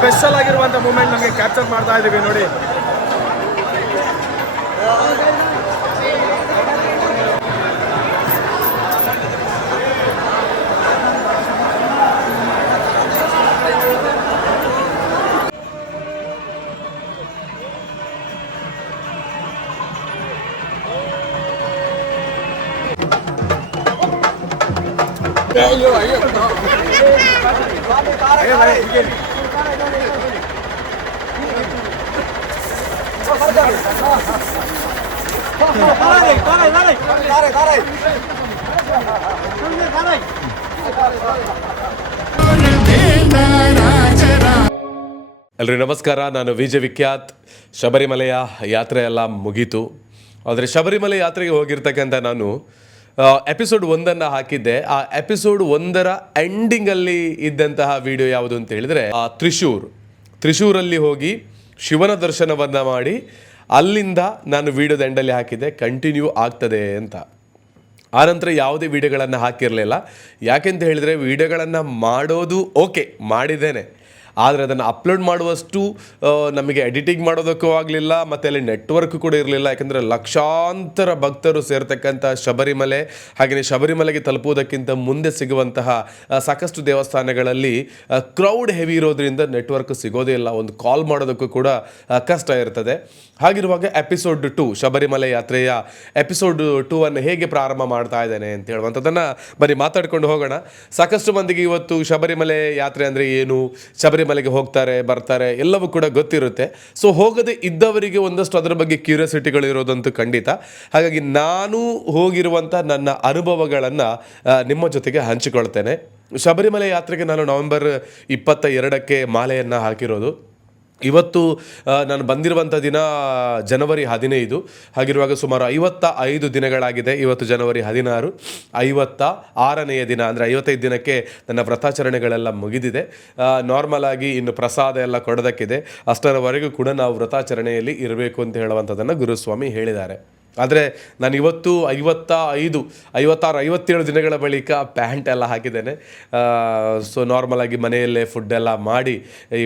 Special ಆಗಿರುವಂಥ moment ನಮಗೆ capture ಮಾಡ್ತಾ ಇದ್ದೀವಿ ನೋಡಿ. ಎಲ್ರಿ ನಮಸ್ಕಾರ, ನಾನು ವಿಜಯ್ ವಿಖ್ಯಾತ್. ಶಬರಿಮಲೆಯ ಯಾತ್ರೆ ಎಲ್ಲ ಮುಗೀತು. ಆದರೆ ಶಬರಿಮಲೆ ಯಾತ್ರೆಗೆ ಹೋಗಿರ್ತಕ್ಕಂಥ ನಾನು ಎಪಿಸೋಡ್ 1 ಹಾಕಿದ್ದೆ. ಆ ಎಪಿಸೋಡ್ 1 ಎಂಡಿಂಗಲ್ಲಿ ಇದ್ದಂತಹ ವಿಡಿಯೋ ಯಾವುದು ಅಂತ ಹೇಳಿದರೆ ತ್ರಿಶೂರಲ್ಲಿ ಹೋಗಿ ಶಿವನ ದರ್ಶನವನ್ನು ಮಾಡಿ ಅಲ್ಲಿಂದ ನಾನು ವಿಡಿಯೋದ ಎಂಡಲ್ಲಿ ಹಾಕಿದ್ದೆ, ಕಂಟಿನ್ಯೂ ಆಗ್ತದೆ ಅಂತ. ಆನಂತರ ಯಾವುದೇ ವಿಡಿಯೋಗಳನ್ನು ಹಾಕಿರಲಿಲ್ಲ. ಯಾಕೆಂತ ಹೇಳಿದರೆ ವಿಡಿಯೋಗಳನ್ನು ಮಾಡೋದು ಓಕೆ, ಮಾಡಿದ್ದೇನೆ, ಆದರೆ ಅದನ್ನು ಅಪ್ಲೋಡ್ ಮಾಡುವಷ್ಟು ನಮಗೆ ಎಡಿಟಿಂಗ್ ಮಾಡೋದಕ್ಕೂ ಆಗಲಿಲ್ಲ, ಮತ್ತು ಅಲ್ಲಿ ನೆಟ್ವರ್ಕ್ ಕೂಡ ಇರಲಿಲ್ಲ. ಯಾಕೆಂದರೆ ಲಕ್ಷಾಂತರ ಭಕ್ತರು ಸೇರ್ತಕ್ಕಂಥ ಶಬರಿಮಲೆ, ಹಾಗೆಯೇ ಶಬರಿಮಲೆಗೆ ತಲುಪುವುದಕ್ಕಿಂತ ಮುಂದೆ ಸಿಗುವಂತಹ ಸಾಕಷ್ಟು ದೇವಸ್ಥಾನಗಳಲ್ಲಿ ಕ್ರೌಡ್ ಹೆವಿ ಇರೋದ್ರಿಂದ ನೆಟ್ವರ್ಕ್ ಸಿಗೋದೇ ಇಲ್ಲ, ಒಂದು ಕಾಲ್ ಮಾಡೋದಕ್ಕೂ ಕೂಡ ಕಷ್ಟ ಇರ್ತದೆ. ಹಾಗಿರುವಾಗ ಎಪಿಸೋಡ್ 2 ಶಬರಿಮಲೆ ಯಾತ್ರೆಯ ಎಪಿಸೋಡ್ 2 ಹೇಗೆ ಪ್ರಾರಂಭ ಮಾಡ್ತಾ ಇದ್ದೇನೆ ಅಂತ ಹೇಳುವಂಥದ್ದನ್ನು ಬರೀ ಮಾತಾಡ್ಕೊಂಡು ಹೋಗೋಣ. ಸಾಕಷ್ಟು ಮಂದಿಗೆ ಇವತ್ತು ಶಬರಿಮಲೆ ಯಾತ್ರೆ ಅಂದರೆ ಏನು, ಶಬರಿಮಲೆಗೆ ಹೋಗ್ತಾರೆ ಬರ್ತಾರೆ ಎಲ್ಲವೂ ಕೂಡ ಗೊತ್ತಿರುತ್ತೆ. ಸೊ ಹೋಗದೆ ಇದ್ದವರಿಗೆ ಒಂದಷ್ಟು ಅದರ ಬಗ್ಗೆ ಕ್ಯೂರಿಯಾಸಿಟಿಗಳು ಇರೋದಂತೂ ಖಂಡಿತ. ಹಾಗಾಗಿ ನಾನು ಹೋಗಿರುವಂಥ ನನ್ನ ಅನುಭವಗಳನ್ನು ನಿಮ್ಮ ಜೊತೆಗೆ ಹಂಚಿಕೊಳ್ತೇನೆ. ಶಬರಿಮಲೆ ಯಾತ್ರೆಗೆ ನಾನು ನವೆಂಬರ್ 22ಕ್ಕೆ ಮಾಲೆಯನ್ನು ಹಾಕಿರೋದು. ಇವತ್ತು ನಾನು ಬಂದಿರುವಂಥ ದಿನ ಜನವರಿ 15. ಹಾಗಿರುವಾಗ ಸುಮಾರು 55 ದಿನಗಳಾಗಿದೆ. ಇವತ್ತು ಜನವರಿ 16, 56ನೆಯ ದಿನ, ಅಂದರೆ 55 ದಿನಕ್ಕೆ ನನ್ನ ವ್ರತಾಚರಣೆಗಳೆಲ್ಲ ಮುಗಿದಿದೆ. ನಾರ್ಮಲ್ ಆಗಿ ಇನ್ನು ಪ್ರಸಾದ ಎಲ್ಲ ಕೊಡೋದಕ್ಕಿದೆ. ಅಷ್ಟರವರೆಗೂ ಕೂಡ ನಾವು ವ್ರತಾಚರಣೆಯಲ್ಲಿ ಇರಬೇಕು ಅಂತ ಹೇಳುವಂಥದ್ದನ್ನು ಗುರುಸ್ವಾಮಿ ಹೇಳಿದ್ದಾರೆ. ಆದರೆ ನಾನು ಇವತ್ತು 55, 56, 57 ದಿನಗಳ ಬಳಿಕ ಪ್ಯಾಂಟ್ ಎಲ್ಲ ಹಾಕಿದ್ದೇನೆ. ಸೊ ನಾರ್ಮಲಾಗಿ ಮನೆಯಲ್ಲೇ ಫುಡ್ಡೆಲ್ಲ ಮಾಡಿ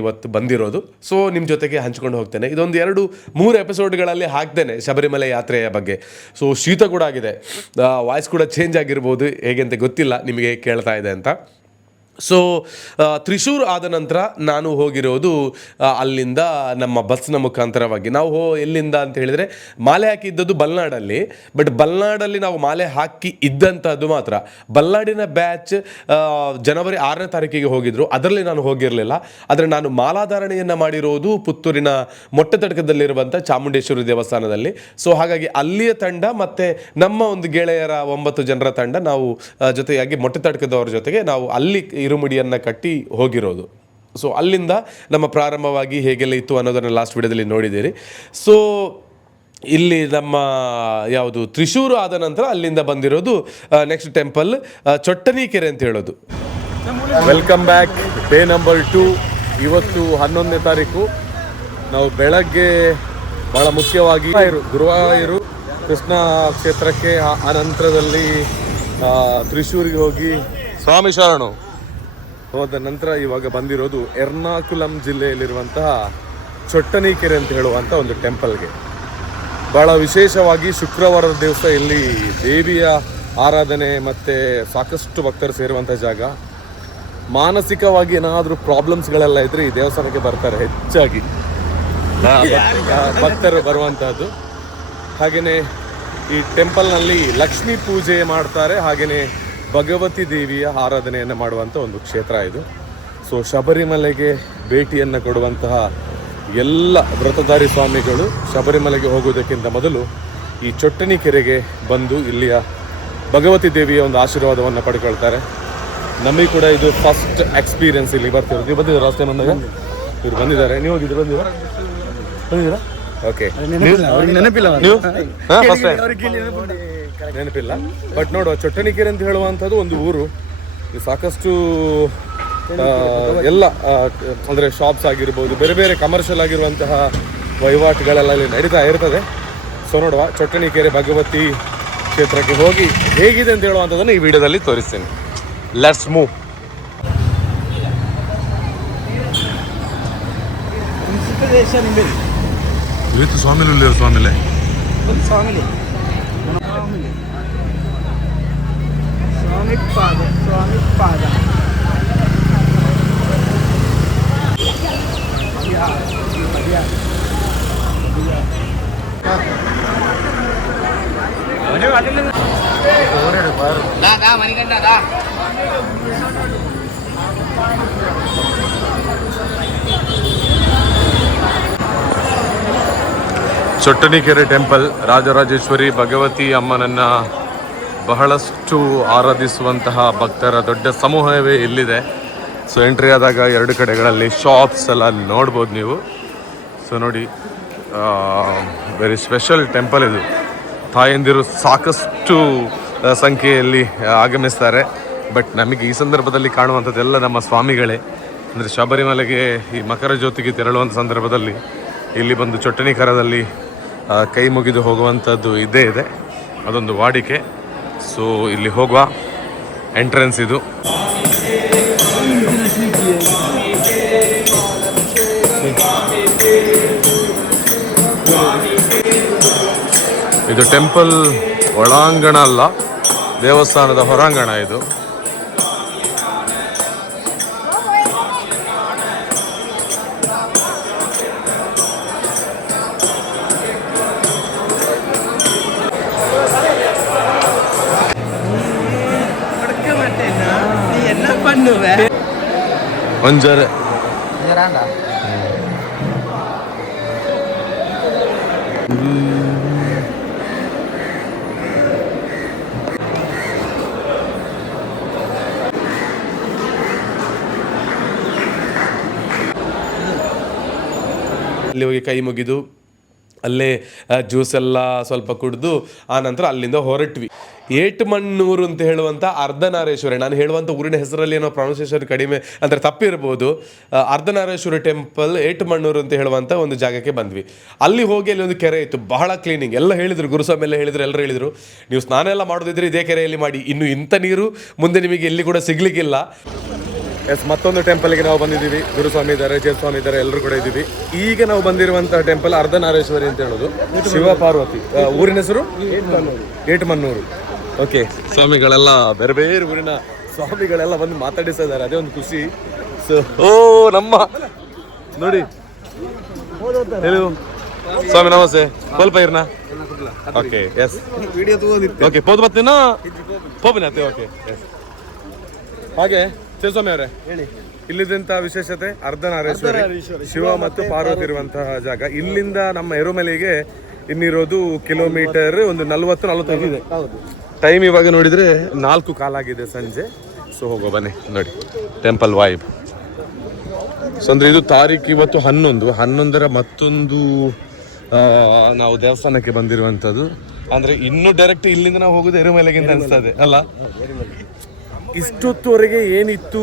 ಇವತ್ತು ಬಂದಿರೋದು. ಸೊ ನಿಮ್ಮ ಜೊತೆಗೆ ಹಂಚ್ಕೊಂಡು ಹೋಗ್ತೇನೆ. ಇದೊಂದು 2-3 ಎಪಿಸೋಡ್ಗಳಲ್ಲಿ ಹಾಕ್ತೇನೆ ಶಬರಿಮಲೆ ಯಾತ್ರೆಯ ಬಗ್ಗೆ. ಸೊ ಶೀತ ಕೂಡ ಆಗಿದೆ, ವಾಯ್ಸ್ ಕೂಡ ಚೇಂಜ್ ಆಗಿರ್ಬೋದು, ಹೇಗೆ ಅಂತ ಗೊತ್ತಿಲ್ಲ ನಿಮಗೆ ಕೇಳ್ತಾ ಇದೆ ಅಂತ. ಸೊ ತ್ರಿಶೂರ್ ಆದ ನಂತರ ನಾನು ಹೋಗಿರೋದು ಅಲ್ಲಿಂದ ನಮ್ಮ ಬಸ್ನ ಮುಖಾಂತರವಾಗಿ. ನಾವು ಎಲ್ಲಿಂದ ಅಂತ ಹೇಳಿದರೆ ಮಾಲೆ ಹಾಕಿದ್ದದ್ದು ಬಲ್ನಾಡಲ್ಲಿ. ಬಟ್ ಬಲ್ನಾಡಲ್ಲಿ ನಾವು ಮಾಲೆ ಹಾಕಿ ಇದ್ದಂಥದ್ದು ಮಾತ್ರ. ಬಲ್ನಾಡಿನ ಬ್ಯಾಚ್ ಜನವರಿ 6ನೇ ತಾರೀಕಿಗೆ ಹೋಗಿದ್ರು, ಅದರಲ್ಲಿ ನಾನು ಹೋಗಿರಲಿಲ್ಲ. ಆದರೆ ನಾನು ಮಾಲಾಧಾರಣೆಯನ್ನು ಮಾಡಿರೋದು ಪುತ್ತೂರಿನ ಮೊಟ್ಟೆತಡ್ಕದಲ್ಲಿರುವಂಥ ಚಾಮುಂಡೇಶ್ವರಿ ದೇವಸ್ಥಾನದಲ್ಲಿ. ಸೊ ಹಾಗಾಗಿ ಅಲ್ಲಿಯ ತಂಡ ಮತ್ತು ನಮ್ಮ ಒಂದು ಗೆಳೆಯರ 9 ಜನರ ತಂಡ ನಾವು ಜೊತೆಯಾಗಿ ಮೊಟ್ಟೆತಡ್ಕದವ್ರ ಜೊತೆಗೆ ನಾವು ಅಲ್ಲಿ ಇರುಮುಡಿಯನ್ನು ಕಟ್ಟಿ ಹೋಗಿರೋದು. ಸೊ ಅಲ್ಲಿಂದ ನಮ್ಮ ಪ್ರಾರಂಭವಾಗಿ ಹೇಗೆಲ್ಲ ಇತ್ತು ಅನ್ನೋದನ್ನು ಲಾಸ್ಟ್ ವಿಡಿಯೋದಲ್ಲಿ ನೋಡಿದ್ದೀರಿ. ಸೊ ಇಲ್ಲಿ ನಮ್ಮ ಯಾವುದು ತ್ರಿಶೂರು ಆದ ನಂತರ ಅಲ್ಲಿಂದ ಬಂದಿರೋದು ನೆಕ್ಸ್ಟ್ ಟೆಂಪಲ್ ಚೊಟ್ಟಣಿಕೆರೆ ಅಂತ ಹೇಳೋದು. Welcome back. Day number 2. ಇವತ್ತು 11ನೇ ತಾರೀಕು. ನಾವು ಬೆಳಗ್ಗೆ ಭಾಳ ಮುಖ್ಯವಾಗಿ ಗುರುವಾಯೂರು ಕೃಷ್ಣ ಕ್ಷೇತ್ರಕ್ಕೆ, ಆ ನಂತರದಲ್ಲಿ ತ್ರಿಶೂರಿಗೆ ಹೋಗಿ ಸ್ವಾಮಿ ಶರಣು ಹೋದ ನಂತರ ಇವಾಗ ಬಂದಿರೋದು ಎರ್ನಾಕುಲಂ ಜಿಲ್ಲೆಯಲ್ಲಿರುವಂತಹ ಚೊಟ್ಟಣಿಕೆರೆ ಅಂತ ಹೇಳುವಂಥ ಒಂದು ಟೆಂಪಲ್ಗೆ. ಭಾಳ ವಿಶೇಷವಾಗಿ ಶುಕ್ರವಾರದ ದಿವಸ ಇಲ್ಲಿ ದೇವಿಯ ಆರಾಧನೆ ಮತ್ತು ಸಾಕಷ್ಟು ಭಕ್ತರು ಸೇರುವಂಥ ಜಾಗ. ಮಾನಸಿಕವಾಗಿ ಏನಾದರೂ ಪ್ರಾಬ್ಲಮ್ಸ್ಗಳೆಲ್ಲ ಇದ್ದರೆ ಈ ದೇವಸ್ಥಾನಕ್ಕೆ ಬರ್ತಾರೆ ಹೆಚ್ಚಾಗಿ ಭಕ್ತರು ಬರುವಂಥದ್ದು. ಹಾಗೆಯೇ ಈ ಟೆಂಪಲ್ನಲ್ಲಿ ಲಕ್ಷ್ಮೀ ಪೂಜೆ ಮಾಡ್ತಾರೆ, ಹಾಗೆಯೇ ಭಗವತಿ ದೇವಿಯ ಆರಾಧನೆಯನ್ನು ಮಾಡುವಂಥ ಒಂದು ಕ್ಷೇತ್ರ ಇದು. ಸೊ ಶಬರಿಮಲೆಗೆ ಭೇಟಿಯನ್ನು ಕೊಡುವಂತಹ ಎಲ್ಲ ವ್ರತಧಾರಿ ಸ್ವಾಮಿಗಳು ಶಬರಿಮಲೆಗೆ ಹೋಗುವುದಕ್ಕಿಂತ ಮೊದಲು ಈ ಚೊಟ್ಟಣಿಕೆರೆಗೆ ಬಂದು ಇಲ್ಲಿಯ ಭಗವತಿ ದೇವಿಯ ಒಂದು ಆಶೀರ್ವಾದವನ್ನು ಪಡ್ಕೊಳ್ತಾರೆ. ನಮಗೆ ಕೂಡ ಇದು ಫಸ್ಟ್ ಎಕ್ಸ್ಪೀರಿಯನ್ಸ್ ಇಲ್ಲಿ ಬರ್ತಿರೋದು. ನೀವು ಬಂದಿದ್ದೀರಾ ಲಾಸ್ಟ್ ಟೈಮ್ ಅಂದಾಗ? ಇವ್ರು ಬಂದಿದ್ದಾರೆ. ನೀವು ಬಂದಿದ್ದೀರಾ? ಓಕೆ, ನೆನಪಿಲ್ಲ ನೀವು? ಫಸ್ಟ್ ಟೈಮ್ ನೆನಪಿಲ್ಲ. ಬಟ್ ನೋಡುವ, ಚೊಟ್ಟಣಿಕೆರೆ ಅಂತ ಹೇಳುವಂಥದ್ದು ಒಂದು ಊರು. ಸಾಕಷ್ಟು ಎಲ್ಲ ಅಂದರೆ ಶಾಪ್ಸ್ ಆಗಿರ್ಬೋದು, ಬೇರೆ ಬೇರೆ ಕಮರ್ಷಿಯಲ್ ಆಗಿರುವಂತಹ ವಹಿವಾಟುಗಳೆಲ್ಲ ಇಲ್ಲಿ ನಡೀತಾ ಇರ್ತದೆ. ಸೊ ನೋಡುವ, ಚೊಟ್ಟಣಿಕೆರೆ ಭಗವತಿ ಕ್ಷೇತ್ರಕ್ಕೆ ಹೋಗಿ ಹೇಗಿದೆ ಅಂತ ಹೇಳುವಂಥದ್ದನ್ನು ಈ ವಿಡಿಯೋದಲ್ಲಿ ತೋರಿಸ್ತೇನೆ. Let's move. ಇವತ್ತು ಸ್ವಾಮಿಲಿ ಸ್ವಾಮಿಲೆ ಸ್ವಾಮಿ ಚೊಟ್ಟಣಿಕೆರೆ ಟೆಂಪಲ್ ರಾಜರಾಜೇಶ್ವರಿ ಭಗವತಿ ಅಮ್ಮನನ್ನ ಬಹಳಷ್ಟು ಆರಾಧಿಸುವಂತಹ ಭಕ್ತರ ದೊಡ್ಡ ಸಮೂಹವೇ ಇಲ್ಲಿದೆ. ಸೊ ಎಂಟ್ರಿ ಆದಾಗ ಎರಡು ಕಡೆಗಳಲ್ಲಿ ಶಾಪ್ಸ್ ಎಲ್ಲ ನೋಡ್ಬೋದು ನೀವು. ಸೊ ನೋಡಿ, ವೆರಿ ಸ್ಪೆಷಲ್ ಟೆಂಪಲ್ ಇದು. ತಾಯಂದಿರು ಸಾಕಷ್ಟು ಸಂಖ್ಯೆಯಲ್ಲಿ ಆಗಮಿಸ್ತಾರೆ. ಬಟ್ ನಮಗೆ ಈ ಸಂದರ್ಭದಲ್ಲಿ ಕಾಣುವಂಥದ್ದೆಲ್ಲ ನಮ್ಮ ಸ್ವಾಮಿಗಳೇ. ಅಂದರೆ ಶಬರಿಮಲೆಗೆ ಈ ಮಕರ ಜ್ಯೋತಿಗೆ ತೆರಳುವಂಥ ಸಂದರ್ಭದಲ್ಲಿ ಇಲ್ಲಿ ಬಂದು ಚೊಟ್ಟಣಿಕರದಲ್ಲಿ ಕೈ ಮುಗಿದು ಹೋಗುವಂಥದ್ದು ಇದ್ದೇ ಇದೆ, ಅದೊಂದು ವಾಡಿಕೆ. ಸೊ ಇಲ್ಲಿ ಹೋಗುವ ಎಂಟ್ರೆನ್ಸ್ ಇದು. ಇದು ಟೆಂಪಲ್ ಒಳಾಂಗಣ ಅಲ್ಲ, ದೇವಸ್ಥಾನದ ಹೊರಾಂಗಣ ಇದು. ಒಂಜರೆ ಅಲ್ಲಿ ಹೋಗಿ ಕೈ ಮುಗಿದು ಅಲ್ಲೇ ಜ್ಯೂಸ್ ಎಲ್ಲ ಸ್ವಲ್ಪ ಕುಡಿದು ಆ ನಂತರ ಅಲ್ಲಿಂದ ಹೊರಟ್ವಿ. ಏಟ್ಮಣ್ಣೂರು ಅಂತ ಹೇಳುವಂಥ ಅರ್ಧನಾರೇಶ್ವರಿ, ನಾನು ಹೇಳುವಂಥ ಊರಿನ ಹೆಸರಲ್ಲಿ ಏನೋ ಪ್ರೊನೌನ್ಸಿಯೇಷನ್ ಕಡಿಮೆ ಅಂದರೆ ತಪ್ಪಿರ್ಬೋದು. ಅರ್ಧನಾರೇಶ್ವರಿ ಟೆಂಪಲ್ ಏಟ್ಮಣ್ಣೂರು ಅಂತ ಹೇಳುವಂಥ ಒಂದು ಜಾಗಕ್ಕೆ ಬಂದ್ವಿ. ಅಲ್ಲಿ ಹೋಗಿ ಅಲ್ಲಿ ಒಂದು ಕೆರೆ ಇತ್ತು, ಬಹಳ ಕ್ಲೀನಿಂಗ್ ಎಲ್ಲ ಹೇಳಿದರು, ಗುರುಸ್ವಾಮಿ ಎಲ್ಲ ಹೇಳಿದ್ರು, ಎಲ್ಲರೂ ಹೇಳಿದರು ನೀವು ಸ್ನಾನ ಎಲ್ಲ ಮಾಡೋದಿದ್ರೆ ಇದೇ ಕೆರೆಯಲ್ಲಿ ಮಾಡಿ, ಇನ್ನು ಇಂಥ ನೀರು ಮುಂದೆ ನಿಮಗೆ ಎಲ್ಲಿ ಕೂಡ ಸಿಗ್ಲಿಕ್ಕಿಲ್ಲ. ಮತ್ತೊಂದು ಟೆಂಪಲ್ಗೆ ನಾವು ಬಂದಿದ್ದೀವಿ. ಗುರುಸ್ವಾಮಿ ಇದ್ದಾರೆ, ಜಯಸ್ವಾಮಿ ಇದ್ದಾರೆ, ಎಲ್ಲರೂ ಕೂಡ ಇದ್ದೀವಿ. ಈಗ ನಾವು ಬಂದಿರುವಂತಹ ಟೆಂಪಲ್ ಅರ್ಧನಾರೇಶ್ವರಿ ಅಂತ ಹೇಳೋದು, ಶಿವ ಪಾರ್ವತಿ. ಊರಿನ ಹೆಸರು ಏಟ್ಮಣ್ಣೂರು. ಓಕೆ, ಸ್ವಾಮಿಗಳೆಲ್ಲ ಬೇರೆ ಬೇರೆ ಊರಿನ ಸ್ವಾಮಿಗಳೆಲ್ಲ ಬಂದು ಮಾತಾಡಿಸ್ತಾ ಇದ್ದಾರೆ, ಅದೇ ಒಂದು ಖುಷಿ. ಸೊ ನಮ್ಮ ನೋಡಿ ಹೇಳು ಸ್ವಾಮಿ ನಮಸ್ತೆ. ಸ್ವಲ್ಪ ಇರ್ನ ಓಕೆ ಎಸ್ ಓಕೆ ಪೋದ್ ಬತ್ತೀನ ಪೋಬಿನ ಓಕೆ ಎಸ್. ಹಾಗೆ ಸ್ವಾಮಿ ಅವರೇ ಹೇಳಿ, ಇಲ್ಲಿದ್ದಂತ ವಿಶೇಷತೆ ಅರ್ಧನಾರೇಶ್ವರಿ, ಶಿವ ಮತ್ತು ಪಾರ್ವತಿ ಇರುವಂತಹ ಜಾಗ. ಇಲ್ಲಿಂದ ನಮ್ಮ ಎರುಮಲೆಗೆ ಇನ್ನಿರೋದು ಕಿಲೋಮೀಟರ್ ಒಂದು 40-45 ಇದೆ. ಟೈಮ್ ಇವಾಗ ನೋಡಿದ್ರೆ 4 ಕಾಲಾಗಿದೆ ಸಂಜೆ. ಸೊ ಹೋಗೋ ಬನ್ನಿ ನೋಡಿ ಟೆಂಪಲ್ ವೈಬ್. ಸೊ ಅಂದ್ರೆ ಇದು ತಾರೀಕು ಇವತ್ತು 11 ಮತ್ತೊಂದು ನಾವು ದೇವಸ್ಥಾನಕ್ಕೆ ಬಂದಿರುವಂಥದ್ದು. ಅಂದ್ರೆ ಇನ್ನೂ ಡೈರೆಕ್ಟ್ ಇಲ್ಲಿಂದ ನಾವು ಹೋಗೋದು ಎರುಮಲೆಗಿಂತ ಅನಿಸ್ತದೆ ಅಲ್ಲ. ಇಷ್ಟೊತ್ತುವರೆಗೆ ಏನಿತ್ತು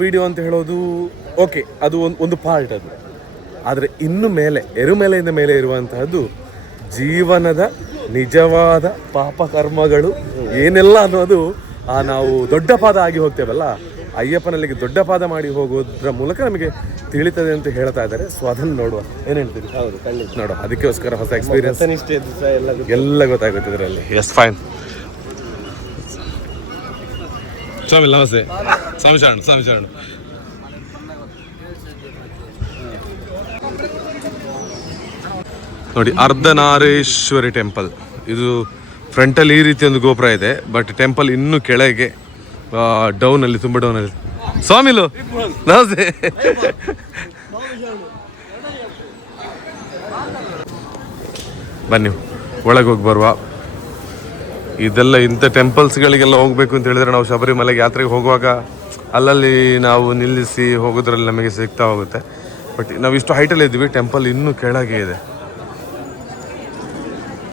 ವಿಡಿಯೋ ಅಂತ ಹೇಳೋದು ಓಕೆ, ಅದು ಒಂದು ಪಾರ್ಟ್ ಅದು. ಆದರೆ ಇನ್ನು ಮೇಲೆ ಎರುಮೆಲೆಯಿಂದ ಮೇಲೆ ಇರುವಂತಹದ್ದು ಜೀವನದ ನಿಜವಾದ ಪಾಪ ಕರ್ಮಗಳು ಏನೆಲ್ಲ ಅನ್ನೋದು ನಾವು ದೊಡ್ಡ ಪಾದ ಆಗಿ ಹೋಗ್ತೇವಲ್ಲ, ಅಯ್ಯಪ್ಪನಲ್ಲಿಗೆ ದೊಡ್ಡ ಪಾದ ಮಾಡಿ ಹೋಗೋದ್ರ ಮೂಲಕ ನಮಗೆ ತಿಳಿತದೆ ಅಂತ ಹೇಳ್ತಾ ಇದ್ದಾರೆ. ಸೊ ಅದನ್ನು ನೋಡುವ, ಏನು ಹೇಳ್ತೀರಿ? ಹೌದು, ನೋಡುವ. ಅದಕ್ಕೋಸ್ಕರ ಹೊಸ ಎಕ್ಸ್ಪೀರಿಯನ್ಸ್ ಎಲ್ಲ ಗೊತ್ತಾಗುತ್ತೆ ಇದರಲ್ಲಿ. S fine. ಸ್ವಾಮಿ ನಮಸ್ತೆ. ಸ್ವಾಮಿ ಶರಣ. ನೋಡಿ ಅರ್ಧನಾರೇಶ್ವರಿ ಟೆಂಪಲ್. ಇದು ಫ್ರಂಟಲ್ಲಿ ಈ ರೀತಿ ಒಂದು ಗೋಪುರ ಇದೆ, ಬಟ್ ಟೆಂಪಲ್ ಇನ್ನೂ ಕೆಳಗೆ ಡೌನಲ್ಲಿ, ತುಂಬ ಡೌನಲ್ಲಿ. ಸ್ವಾಮಿಲು ನಮಸ್ತೆ. ಬನ್ನಿ ಒಳಗೆ ಹೋಗಿ ಬರುವ. ಇದೆಲ್ಲ ಇಂಥ ಟೆಂಪಲ್ಸ್ಗಳಿಗೆಲ್ಲ ಹೋಗಬೇಕು ಅಂತ ಹೇಳಿದ್ರೆ ನಾವು ಶಬರಿಮಲೆಗೆ ಯಾತ್ರೆಗೆ ಹೋಗುವಾಗ ಅಲ್ಲಲ್ಲಿ ನಾವು ನಿಲ್ಲಿಸಿ ಹೋಗೋದ್ರಲ್ಲಿ ನಮಗೆ ಸಿಗ್ತಾ ಹೋಗುತ್ತೆ. ಬಟ್ ನಾವು ಇಷ್ಟು ಹೈಟಲ್ಲಿ ಇದ್ದೀವಿ, ಟೆಂಪಲ್ ಇನ್ನೂ ಕೆಳಗೆ ಇದೆ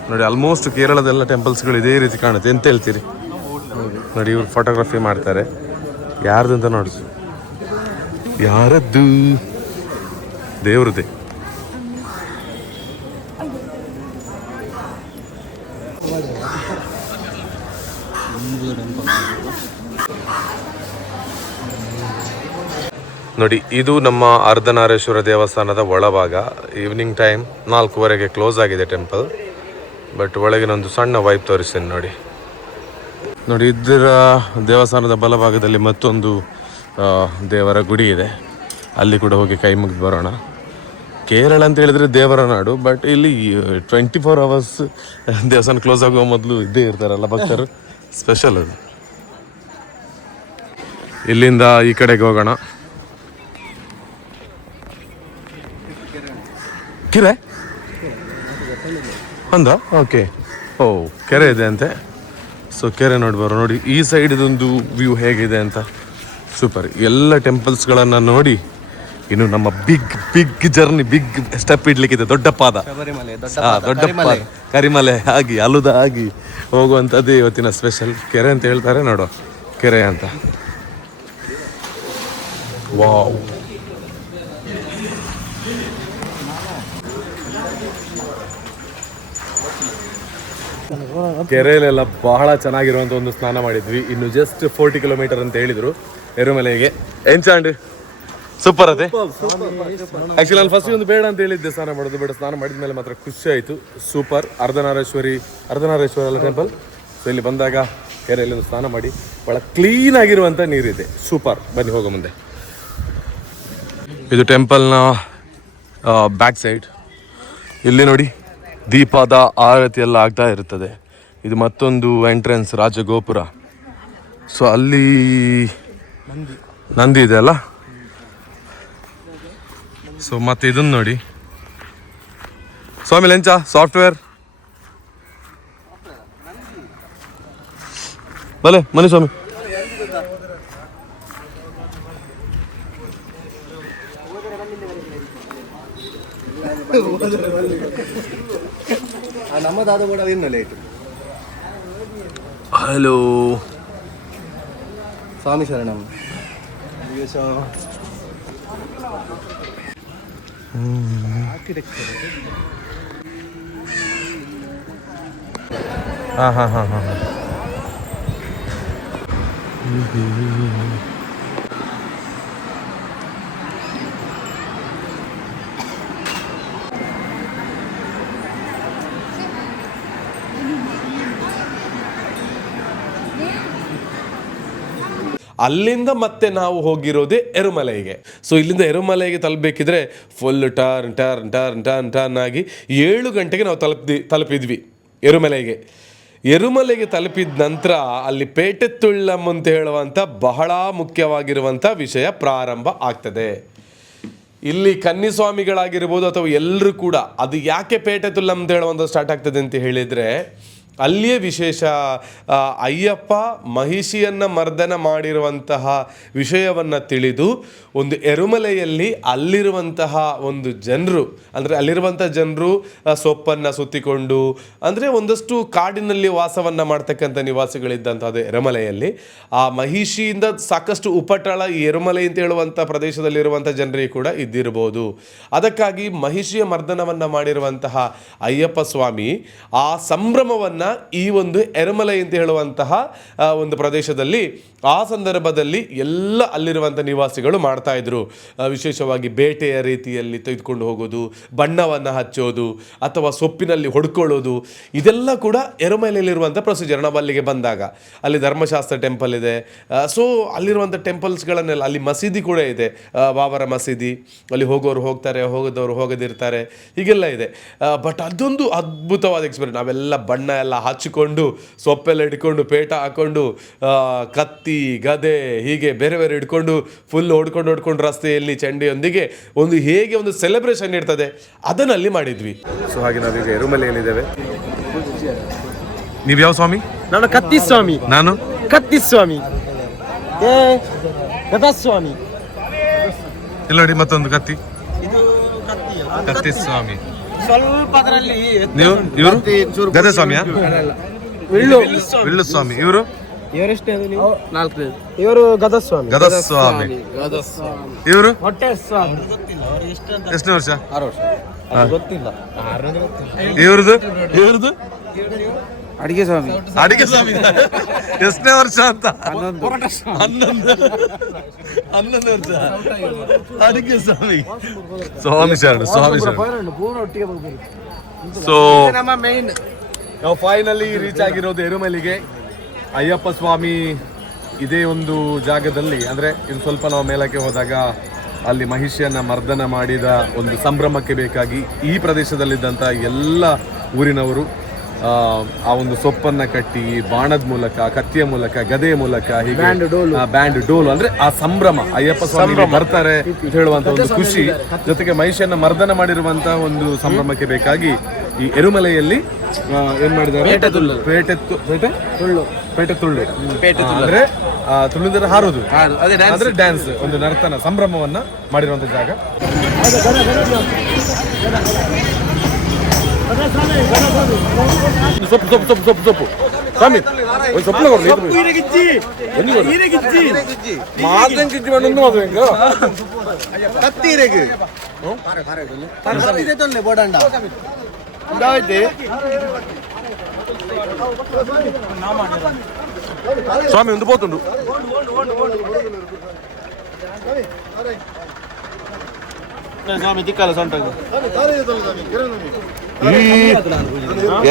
ನೋಡಿ. ಆಲ್ಮೋಸ್ಟ್ ಕೇರಳದೆಲ್ಲ ಟೆಂಪಲ್ಸ್ಗಳು ಇದೇ ರೀತಿ ಕಾಣುತ್ತೆ. ಎಂತ ಹೇಳ್ತೀರಿ? ನೋಡಿ ಇವ್ರು ಫೋಟೋಗ್ರಫಿ ಮಾಡ್ತಾರೆ. ಯಾರ್ದು ಅಂತ ನೋಡಿ, ಯಾರದ್ದು? ದೇವ್ರದ್ದೇ. ನೋಡಿ, ಇದು ನಮ್ಮ ಅರ್ಧನಾರೇಶ್ವರ ದೇವಸ್ಥಾನದ ಒಳಭಾಗ. ಈವ್ನಿಂಗ್ ಟೈಮ್ 4:15ಗೆ ಕ್ಲೋಸ್ ಆಗಿದೆ ಟೆಂಪಲ್. ಬಟ್ ಒಳಗಿನೊಂದು ಸಣ್ಣ ವೈಪ್ ತೋರಿಸ್ತೇನೆ ನೋಡಿ. ಇದರ ದೇವಸ್ಥಾನದ ಬಲಭಾಗದಲ್ಲಿ ಮತ್ತೊಂದು ದೇವರ ಗುಡಿ ಇದೆ. ಅಲ್ಲಿ ಕೂಡ ಹೋಗಿ ಕೈ ಮುಗಿದು ಬರೋಣ. ಕೇರಳ ಅಂತ ಹೇಳಿದ್ರೆ ದೇವರ ನಾಡು, ಬಟ್ ಇಲ್ಲಿ 24 hours ದೇವಸ್ಥಾನ ಕ್ಲೋಸ್ ಆಗುವ ಮೊದಲು ಇದ್ದೇ ಇರ್ತಾರಲ್ಲ ಭಕ್ತರು. ಸ್ಪೆಷಲ್ ಅದು. ಇಲ್ಲಿಂದ ಈ ಕಡೆಗೆ ಹೋಗೋಣ. ಕೆರೆ ಅಂದ ಓಕೆ. ಓ, ಕೆರೆ ಇದೆ ಅಂತೆ. ಸೊ ಕೆರೆ ನೋಡ್ಬಾರ. ನೋಡಿ ಈ ಸೈಡ್ ಇದೊಂದು ವ್ಯೂ ಹೇಗಿದೆ ಅಂತ. ಸೂಪರ್. ಎಲ್ಲ ಟೆಂಪಲ್ಸ್ಗಳನ್ನು ನೋಡಿ ಇನ್ನು ನಮ್ಮ ಬಿಗ್ ಜರ್ನಿ, ಬಿಗ್ ಸ್ಟೆಪ್ ಇಡ್ಲಿಕ್ಕಿದೆ. ದೊಡ್ಡ ಪಾದ, ದೊಡ್ಡ ಪಾದ, ಕರಿಮಲೆ ಆಗಿ ಅಲುದ ಆಗಿ ಹೋಗುವಂಥದ್ದೇ ಇವತ್ತಿನ ಸ್ಪೆಷಲ್. ಕೆರೆ ಅಂತ ಹೇಳ್ತಾರೆ, ನೋಡೋ ಕೆರೆ ಅಂತ. ವಾವ್, ಕೆರೆಯಲ್ಲೆಲ್ಲ ಬಹಳ ಚೆನ್ನಾಗಿರುವಂಥ ಒಂದು ಸ್ನಾನ ಮಾಡಿದ್ವಿ. ಇನ್ನು ಜಸ್ಟ್ 40 ಕಿಲೋಮೀಟರ್ ಅಂತ ಹೇಳಿದ್ರು ಎರುಮಲೆಗೆ. ಎಂಚಾಂಡ್ ಸೂಪರ್ ಅದೇ. ಆಕ್ಚುಲಿ ನಾನು ಫಸ್ಟ್ ಒಂದು ಬೇಡ ಅಂತ ಹೇಳಿದ್ದೆ ಸ್ನಾನ ಮಾಡೋದು, ಬಟ್ ಸ್ನಾನ ಮಾಡಿದ ಮೇಲೆ ಮಾತ್ರ ಖುಷಿ ಆಯಿತು. ಸೂಪರ್. ಅರ್ಧನಾರೇಶ್ವರ ಟೆಂಪಲ್. ಸೊ ಇಲ್ಲಿ ಬಂದಾಗ ಕೆರೆಯಲ್ಲಿ ಒಂದು ಸ್ನಾನ ಮಾಡಿ ಬಹಳ ಕ್ಲೀನ್ ಆಗಿರುವಂಥ ನೀರಿದೆ. ಸೂಪರ್. ಬನ್ನಿ ಹೋಗೋ ಮುಂದೆ. ಇದು ಟೆಂಪಲ್ನ ಬ್ಯಾಕ್ ಸೈಡ್. ಇಲ್ಲಿ ನೋಡಿ ದೀಪದ ಆರತಿ ಎಲ್ಲ ಆಗ್ತಾ ಇರುತ್ತದೆ. ಇದು ಮತ್ತೊಂದು ಎಂಟ್ರೆನ್ಸ್, ರಾಜಗೋಪುರ. ಸೊ ಅಲ್ಲಿ ನಂದಿ ಇದೆ ಅಲ್ಲ. ಸೊ ಮತ್ತೆ ಇದನ್ನು ನೋಡಿ, ಸ್ವಾಮಿ ಲೆಂಚ ಸಾಫ್ಟ್ವೇರ್ ಬಲೆ ಮನಿ ಸ್ವಾಮಿ. ನಮ್ಮದಾದ ಕೂಡ ಇನ್ನು ಲೇಟ್. ಹಲೋ ಸ್ವಾಮಿ ಶರಣಂ. ಹಾಂ. ಅಲ್ಲಿಂದ ಮತ್ತೆ ನಾವು ಹೋಗಿರೋದೇ ಎರುಮಲೆಗೆ. ಸೊ ಇಲ್ಲಿಂದ ಎರುಮಲೆಗೆ ತಲುಪಬೇಕಿದ್ರೆ ಫುಲ್ ಟರ್ನ್ ಆಗಿ 7 ಗಂಟೆಗೆ ನಾವು ತಲುಪಿದ್ವಿ ಎರುಮಲೆಗೆ ತಲುಪಿದ ನಂತರ ಅಲ್ಲಿ ಪೇಟೆ ತುಳ್ಳಂ ಅಂತ ಹೇಳುವಂಥ ಬಹಳ ಮುಖ್ಯವಾಗಿರುವಂಥ ವಿಷಯ ಪ್ರಾರಂಭ ಆಗ್ತದೆ. ಇಲ್ಲಿ ಕನ್ನಿಸ್ವಾಮಿಗಳಾಗಿರ್ಬೋದು ಅಥವಾ ಎಲ್ಲರೂ ಕೂಡ ಅದು ಯಾಕೆ ಪೇಟೆ ತುಳ್ಳಂ ಅಂತ ಹೇಳುವಂಥ ಸ್ಟಾರ್ಟ್ ಆಗ್ತದೆ ಅಂತ ಹೇಳಿದರೆ, ಅಲ್ಲಿಯೇ ವಿಶೇಷ. ಅಯ್ಯಪ್ಪ ಮಹಿಷಿಯನ್ನು ಮರ್ದನ ಮಾಡಿರುವಂತಹ ವಿಷಯವನ್ನು ತಿಳಿದು ಒಂದು ಎರುಮಲೆಯಲ್ಲಿ ಅಲ್ಲಿರುವಂತಹ ಒಂದು ಜನರು, ಅಂದರೆ ಅಲ್ಲಿರುವಂಥ ಜನರು ಸೊಪ್ಪನ್ನು ಸುತ್ತಿಕೊಂಡು, ಅಂದರೆ ಒಂದಷ್ಟು ಕಾಡಿನಲ್ಲಿ ವಾಸವನ್ನು ಮಾಡ್ತಕ್ಕಂಥ ನಿವಾಸಿಗಳಿದ್ದಂಥದ್ದು ಎರುಮಲೆಯಲ್ಲಿ. ಆ ಮಹಿಷಿಯಿಂದ ಸಾಕಷ್ಟು ಉಪಟಳ ಈ ಎರುಮಲೆ ಅಂತ ಹೇಳುವಂಥ ಪ್ರದೇಶದಲ್ಲಿರುವಂಥ ಜನರಿಗೆ ಕೂಡ ಇದ್ದಿರ್ಬೋದು. ಅದಕ್ಕಾಗಿ ಮಹಿಷಿಯ ಮರ್ದನವನ್ನು ಮಾಡಿರುವಂತಹ ಅಯ್ಯಪ್ಪ ಸ್ವಾಮಿ ಆ ಸಂಭ್ರಮವನ್ನು ಈ ಒಂದು ಎರುಮಲೆ ಅಂತ ಹೇಳುವಂತಹ ಒಂದು ಪ್ರದೇಶದಲ್ಲಿ ಆ ಸಂದರ್ಭದಲ್ಲಿ ಎಲ್ಲ ಅಲ್ಲಿರುವಂಥ ನಿವಾಸಿಗಳು ಮಾಡ್ತಾ ಇದ್ರು. ವಿಶೇಷವಾಗಿ ಬೇಟೆಯ ರೀತಿಯಲ್ಲಿ ತೆಗೆದುಕೊಂಡು ಹೋಗೋದು, ಬಣ್ಣವನ್ನು ಹಚ್ಚೋದು ಅಥವಾ ಸೊಪ್ಪಿನಲ್ಲಿ ಹೊಡ್ಕೊಳ್ಳೋದು, ಇದೆಲ್ಲ ಕೂಡ ಎರುಮಲೆಯಲ್ಲಿರುವಂಥ ಪ್ರೊಸೀಜರ್. ನಾವು ಅಲ್ಲಿಗೆ ಬಂದಾಗ ಅಲ್ಲಿ ಧರ್ಮಶಾಸ್ತ್ರ ಟೆಂಪಲ್ ಇದೆ. ಸೊ ಅಲ್ಲಿರುವಂಥ ಟೆಂಪಲ್ಸ್ಗಳನ್ನೆಲ್ಲ, ಅಲ್ಲಿ ಮಸೀದಿ ಕೂಡ ಇದೆ, ಬಾಬರ ಮಸೀದಿ. ಅಲ್ಲಿ ಹೋಗೋರು ಹೋಗ್ತಾರೆ, ಹೋಗೋದವರು ಹೋಗದಿರ್ತಾರೆ, ಹೀಗೆಲ್ಲ ಇದೆ. ಬಟ್ ಅದೊಂದು ಅದ್ಭುತವಾದ ಎಕ್ಸ್ಪೀರಿಯನ್ಸ್. ನಾವೆಲ್ಲ ಬಣ್ಣ ಎಲ್ಲ ಹಚ್ಚಿಕೊಂಡು, ಸೊಪ್ಪೆಲ್ಲ ಹಿಡ್ಕೊಂಡು, ಪೇಟ ಹಾಕ್ಕೊಂಡು, ಕತ್ತಿ ಗದೆ ಹೀಗೆ ಬೇರೆ ಬೇರೆ ಹಿಡ್ಕೊಂಡು ಫುಲ್ ಹೊಡ್ಕೊಂಡು ರಸ್ತೆಯಲ್ಲಿ ಚಂಡಿಯೊಂದಿಗೆ ಹೇಗೆ ಒಂದು ಸೆಲೆಬ್ರೇಷನ್ ಇರ್ತದೆ ಅದನ್ನು ಅಲ್ಲಿ ಮಾಡಿದ್ವಿ. ಸೊ ಹಾಗೆ ನಾವೀಗ ಎರುಮಲೆಯಲ್ಲಿದ್ದೇವೆ. ನೀವು ಯಾವ ಸ್ವಾಮಿ? ನಾನು ಕತ್ತಿಸ್ವಾಮಿ. ನಾನು ಕತ್ತಿಸ್ವಾಮಿ. ಗದಸ್ವಾಮಿ. ಇಲ್ಲ ನೋಡಿ, ಮತ್ತೊಂದು ಕತ್ತಿ ಸ್ವಾಮಿ. ಸ್ವಲ್ಪ ಅದರಲ್ಲಿ ನೀವು ಇವರು ಗದೆ ಸ್ವಾಮಿಯಾ? ವಿಳ್ಳು ಸ್ವಾಮಿ. ಇವರು ಇವರೆಷ್ಟೇ? ಇವರು ಗದಸ್ವಾಮಿ. ಇವರು ಹೊಟ್ಟೆ ಸ್ವಾಮಿ. ಎಷ್ಟನೇ ವರ್ಷ? 6 ವರ್ಷ. ಗೊತ್ತಿಲ್ಲ. ಇವ್ರದ್ದು ಅಡಿಗೆ ಸ್ವಾಮಿ ಅಡಿಗೆ ಸ್ವಾಮಿ ಎಷ್ಟನೇ ವರ್ಷ ಅಂತ? 11 ವರ್ಷ. ಅಡಿಗೆ ಸ್ವಾಮಿ. ಸ್ವಾಮಿ ಶರಣ. ಸೊ ನಮ್ಮ ಮೇನ್. ನಾವು ಫೈನಲಿ ರೀಚ್ ಆಗಿರೋದು ಎರುಮಲಿಗೆ. ಅಯ್ಯಪ್ಪ ಸ್ವಾಮಿ ಇದೇ ಒಂದು ಜಾಗದಲ್ಲಿ, ಅಂದರೆ ಇನ್ನು ಸ್ವಲ್ಪ ನಾವು ಮೇಲಕ್ಕೆ ಹೋದಾಗ ಅಲ್ಲಿ ಮಹಿಷಿಯನ್ನ ಮರ್ದನ ಮಾಡಿದ ಒಂದು ಸಂಭ್ರಮಕ್ಕೆ ಬೇಕಾಗಿ ಈ ಪ್ರದೇಶದಲ್ಲಿದ್ದಂಥ ಎಲ್ಲ ಊರಿನವರು ಆ ಒಂದು ಸೊಪ್ಪನ್ನ ಕಟ್ಟಿ ಬಾಣದ ಮೂಲಕ, ಕತ್ತಿಯ ಮೂಲಕ, ಗದೆಯ ಮೂಲಕ ಹೀಗೆ ಬ್ಯಾಂಡ್ ಡೋಲು ಅಂದ್ರೆ ಆ ಸಂಭ್ರಮ, ಅಯ್ಯಪ್ಪ ಸ್ವಾಮಿ ಬರ್ತಾರೆ ಹೇಳುವಂತ ಒಂದು ಖುಷಿ, ಜೊತೆಗೆ ಮಹಿಷಿಯನ್ನ ಮರ್ದನ ಮಾಡಿರುವಂತ ಒಂದು ಸಂಭ್ರಮಕ್ಕೆ ಬೇಕಾಗಿ ಈ ಎರುಮಲೆಯಲ್ಲಿ ಏನ್ ಮಾಡಿದ್ದಾರೆ, ಪೇಟೆ ತುಳ್ಳು ಅಂದ್ರೆ ತುಳಿದರೆ ಹಾರೋದು, ಅಂದ್ರೆ ಡ್ಯಾನ್ಸ್, ಒಂದು ನರ್ತನ ಸಂಭ್ರಮವನ್ನ ಮಾಡಿರುವಂತ ಜಾಗ. ಸೊಪ್ಪು ಸೊಪ್ಪು ಸೊಪ್ಪು ಸೊಪ್ಪು ಸೊಪ್ಪು ಸ್ವಾಮಿ ಒಂದು ಸೊಪ್ಪು ಮಾದಂ ಕಿಚ್ಚಿ ಮಣ್ಣೊಂದು ಮಾತ್ರ ಹೆಂಗ ಕತ್ತೀರೆಗೆ ಬೋಡಂಡ ಸ್ವಾಮಿ ಒಂದು ಪೋತುಂಡು ಸ್ವಾಮಿ ತಿಕ್ಕಲ್ಲ ಸೊಂಟಾಗ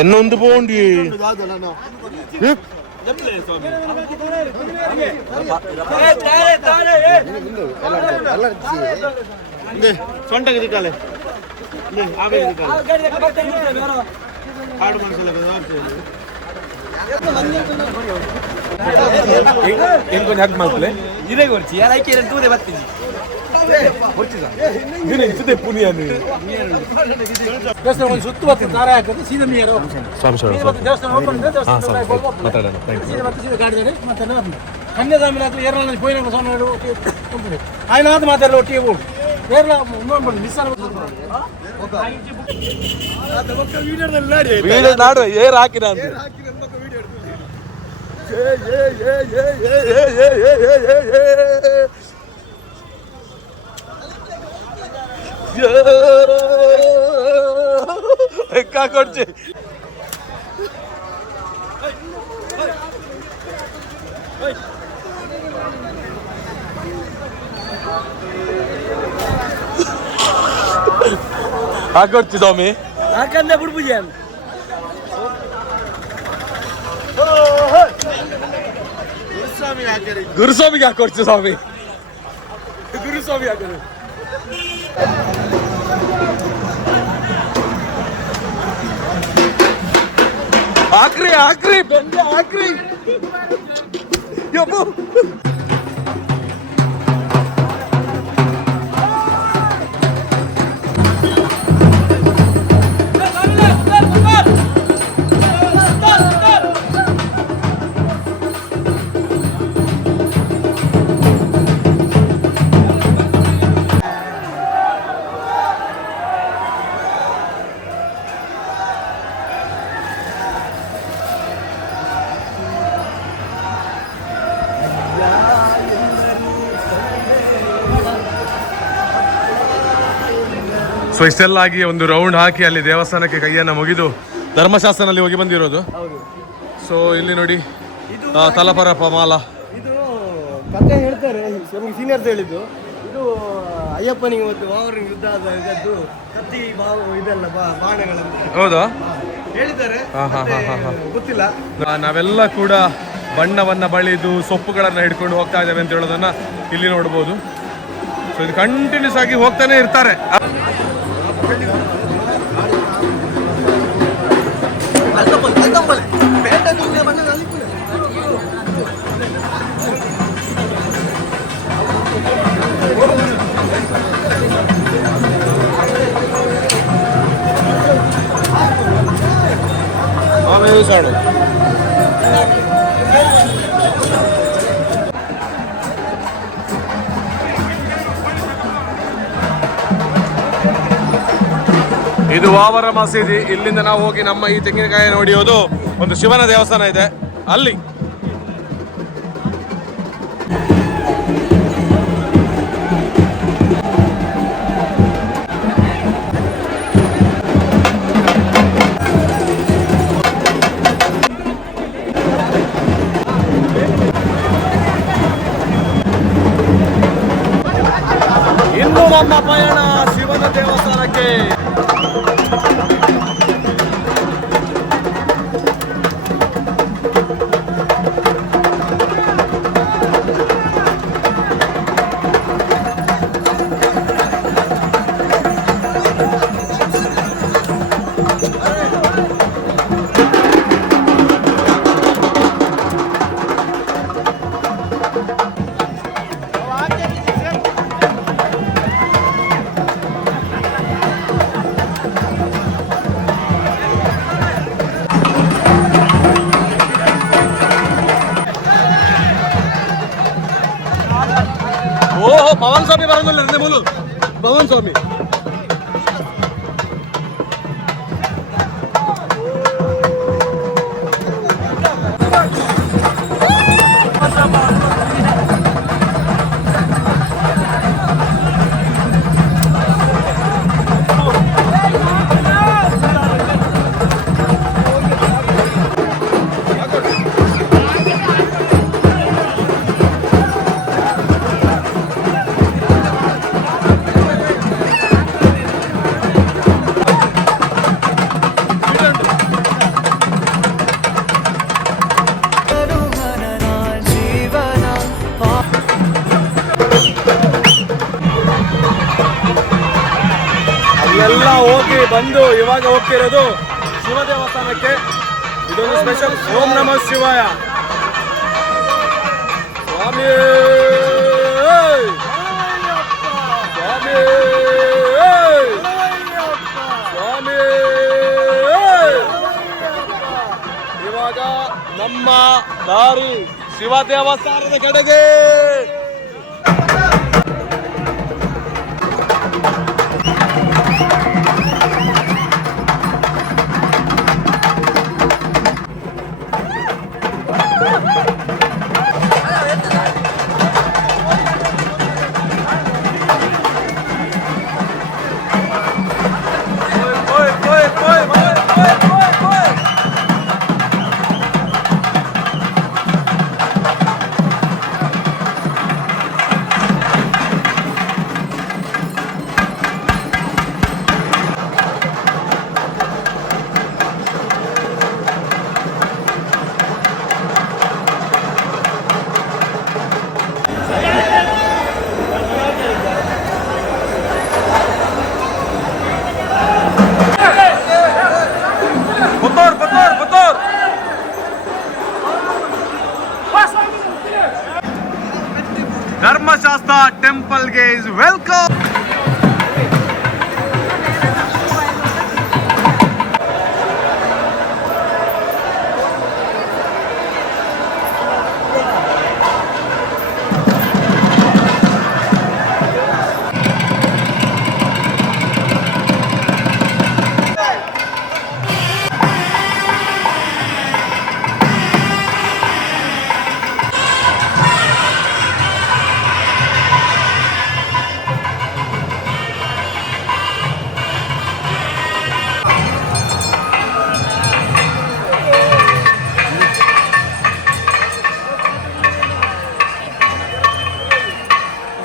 എന്നൊന്ന് പോണ്ടി ಸೊಂಟಗೆ ತಿಕ್ಕಲೆ ಕೊಂಚ ಹಗ್ ಮಾಡ್ತಲೆ ಇದೇ ಕೊಡ್ಚಿ ಯಾರೈಕೆ ತೂದೆ ಬರ್ತೀನಿ ಸುತ್ತು ಬರ್ತೀನಿ ದಾರ ಹಾಕೋದು ಸೀದಾ ನೀರು ಕನ್ಯಾಸ್ವಾಮಿ ಏರ್ನಲ್ಲಿ ಪೋಯಿನ ಸ್ವಾಮಿ ఆయన మాట్లాడారు ఒట్టి ఏర్లా ಮಿಸ್ వీడియో నాడు ఏర్ ಹಾಕಿನ ಅಂತ ఎక్కా కొడ్చి ಹಾಕೊಡ್ತಿ ಸ್ವಾಮಿ ಹಾಕಂದೆ ಬಿಡ್ಬುಜಾನ್ ಗುರುಸ್ವಾಮಿಗೆ ಹಾಕೊಡ್ತಿ ಸ್ವಾಮಿ ಗುರುಸ್ವಾಮಿ ಹಾಕೋದು ಹಾಕ್ರಿ ಹಾಕ್ರಿ ಬೆಂಗೆ ಹಾಕ್ರಿ ಯಪ್ಪು ಸೊ ಇಷ್ಟೆಲ್ಲ ಆಗಿ ಒಂದು ರೌಂಡ್ ಹಾಕಿ ಅಲ್ಲಿ ದೇವಸ್ಥಾನಕ್ಕೆ ಕೈಯನ್ನು ಮುಗಿದು ಧರ್ಮಶಾಸ್ತ್ರನಲ್ಲಿ ಹೋಗಿ ಬಂದಿರೋದು. ಸೊ ಇಲ್ಲಿ ನೋಡಿ ತಲಪರ ಪಮಾಲ ಇದು ಕಥೆ ಹೇಳ್ತಾರೆ, ಸೀನಿಯರ್ಸ್ ಹೇಳಿದ್ದು. ಇದು ಅಯ್ಯಪ್ಪನಿಗೆ ಮತ್ತು ವಾವರಿಗೆ ಯುದ್ಧ ಆದದ್ದು ಕತ್ತಿ ಇದೆಲ್ಲ ಬಾಣಗಳನ್ನು ಹೌದಾ ಹೇಳಿದ್ದಾರೆ, ಗೊತ್ತಿಲ್ಲ. ನಾವೆಲ್ಲ ಕೂಡ ಬಣ್ಣವನ್ನ ಬಳಿದು ಸೊಪ್ಪುಗಳನ್ನ ಹಿಡ್ಕೊಂಡು ಹೋಗ್ತಾ ಇದ್ದೇವೆ ಅಂತ ಹೇಳೋದನ್ನ ಇಲ್ಲಿ ನೋಡ್ಬೋದು. ಸೊ ಇದು ಕಂಟಿನ್ಯೂಸ್ ಆಗಿ ಹೋಗ್ತಾನೆ ಇರ್ತಾರೆ. ಇದು ವಾವರ ಮಸೀದಿ. ಇಲ್ಲಿಂದ ನಾವು ಹೋಗಿ ನಮ್ಮ ಈ ತೆಂಗಿನಕಾಯಿ ನೋಡಿಯೋದು ಒಂದು ಶಿವನ ದೇವಸ್ಥಾನ ಇದೆ ಅಲ್ಲಿ. ಓಕೆ. ಓಹೋ, ಪವನ್ ಸ್ವಾಮಿ ಬರೋದಿಲ್ಲ ಮೂಲು. ಪವನ್ ಸ್ವಾಮಿ ಎಲ್ಲ ಹೋಗಿ ಬಂದು ಇವಾಗ ಹೋಗ್ತಿರೋದು ಶಿವ ದೇವಸ್ಥಾನಕ್ಕೆ. ಇದೊಂದು ಸ್ಪೆಷಲ್. ಓಂ ನಮಃ ಶಿವಾಯ. ಸ್ವಾಮಿ ಸ್ವಾಮಿ ಸ್ವಾಮಿ. ಇವಾಗ ನಮ್ಮ ದಾರಿ ಶಿವ ದೇವಸ್ಥಾನದ ಕಡೆಗೆ. ಧರ್ಮಶಾಸ್ತ್ರ ಟೆಂಪಲ್ಗೆ ಇಸ್ ವೆಲ್ಕಮ್.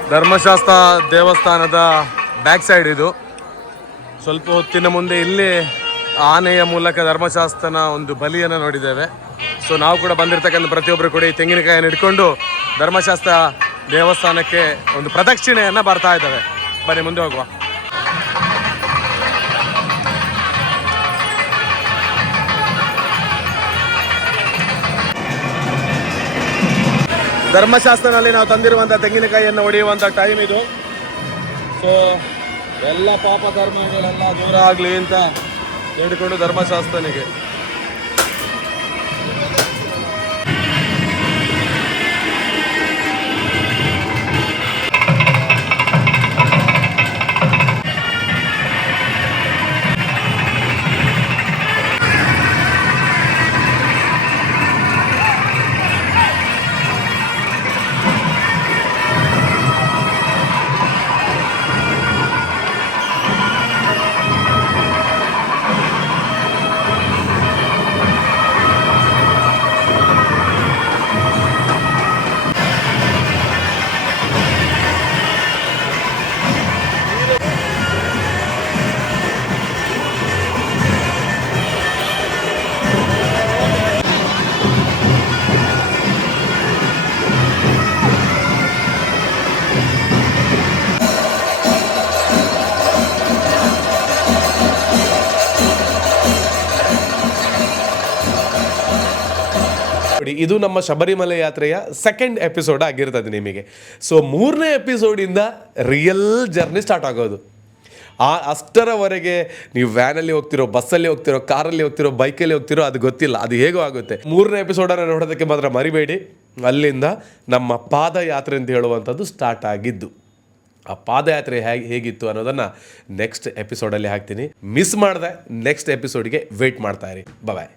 ಧರ್ಮಶಾಸ್ತ್ರ ದೇವಸ್ಥಾನದ ಬ್ಯಾಕ್ ಸೈಡ್ ಇದು. ಸ್ವಲ್ಪ ಹೊತ್ತಿನ ಮುಂದೆ ಇಲ್ಲಿ ಆನೆಯ ಮೂಲಕ ಧರ್ಮಶಾಸ್ತ್ರನ ಒಂದು ಬಲಿಯನ್ನು ನೋಡಿದ್ದೇವೆ. ಸೊ ನಾವು ಕೂಡ ಬಂದಿರತಕ್ಕಂಥ ಪ್ರತಿಯೊಬ್ಬರು ಕೂಡ ಈ ತೆಂಗಿನಕಾಯಿಯನ್ನು ಹಿಡ್ಕೊಂಡು ಧರ್ಮಶಾಸ್ತ್ರ ದೇವಸ್ಥಾನಕ್ಕೆ ಒಂದು ಪ್ರದಕ್ಷಿಣೆಯನ್ನು ಬರ್ತಾ ಇದ್ದಾವೆ. ಬನ್ನಿ ಮುಂದೆ ಹೋಗುವ. ಧರ್ಮಶಾಸ್ತ್ರನಲ್ಲಿ ನಾವು ತಂದಿರುವಂಥ ತೆಂಗಿನಕಾಯಿಯನ್ನು ಹೊಡೆಯುವಂಥ ಟೈಮ್ ಇದು. ಸೊ ಎಲ್ಲ ಪಾಪ ಧರ್ಮಗಳೆಲ್ಲ ದೂರ ಆಗಲಿ ಅಂತ ಹೇಳಿಕೊಂಡು ಧರ್ಮಶಾಸ್ತ್ರನಿಗೆ ನೋಡಿ, ಇದು ನಮ್ಮ ಶಬರಿಮಲೆ ಯಾತ್ರೆಯ ಸೆಕೆಂಡ್ ಎಪಿಸೋಡ್ ಆಗಿರ್ತದೆ ನಿಮಗೆ. ಸೊ 3ನೇ ಎಪಿಸೋಡಿಂದ ರಿಯಲ್ ಜರ್ನಿ ಸ್ಟಾರ್ಟ್ ಆಗೋದು. ಅಷ್ಟರವರೆಗೆ ನೀವು ವ್ಯಾನಲ್ಲಿ ಹೋಗ್ತಿರೋ, ಬಸ್ಸಲ್ಲಿ ಹೋಗ್ತಿರೋ, ಕಾರಲ್ಲಿ ಹೋಗ್ತಿರೋ, ಬೈಕಲ್ಲಿ ಹೋಗ್ತಿರೋ ಅದು ಗೊತ್ತಿಲ್ಲ, ಅದು ಹೇಗೋ ಆಗುತ್ತೆ. 3ನೇ ಎಪಿಸೋಡನ್ನು ನೋಡೋದಕ್ಕೆ ಮಾತ್ರ ಮರಿಬೇಡಿ. ಅಲ್ಲಿಂದ ನಮ್ಮ ಪಾದಯಾತ್ರೆ ಅಂತ ಹೇಳುವಂಥದ್ದು ಸ್ಟಾರ್ಟ್ ಆಗಿದ್ದು. ಆ ಪಾದಯಾತ್ರೆ ಹೇಗಿತ್ತು ಅನ್ನೋದನ್ನು ನೆಕ್ಸ್ಟ್ ಎಪಿಸೋಡಲ್ಲಿ ಹಾಕ್ತೀನಿ. ಮಿಸ್ ಮಾಡಿದೆ ನೆಕ್ಸ್ಟ್ ಎಪಿಸೋಡ್ಗೆ ವೆಯ್ಟ್ ಮಾಡ್ತಾ ಇರಿ. ಬಾಯ್.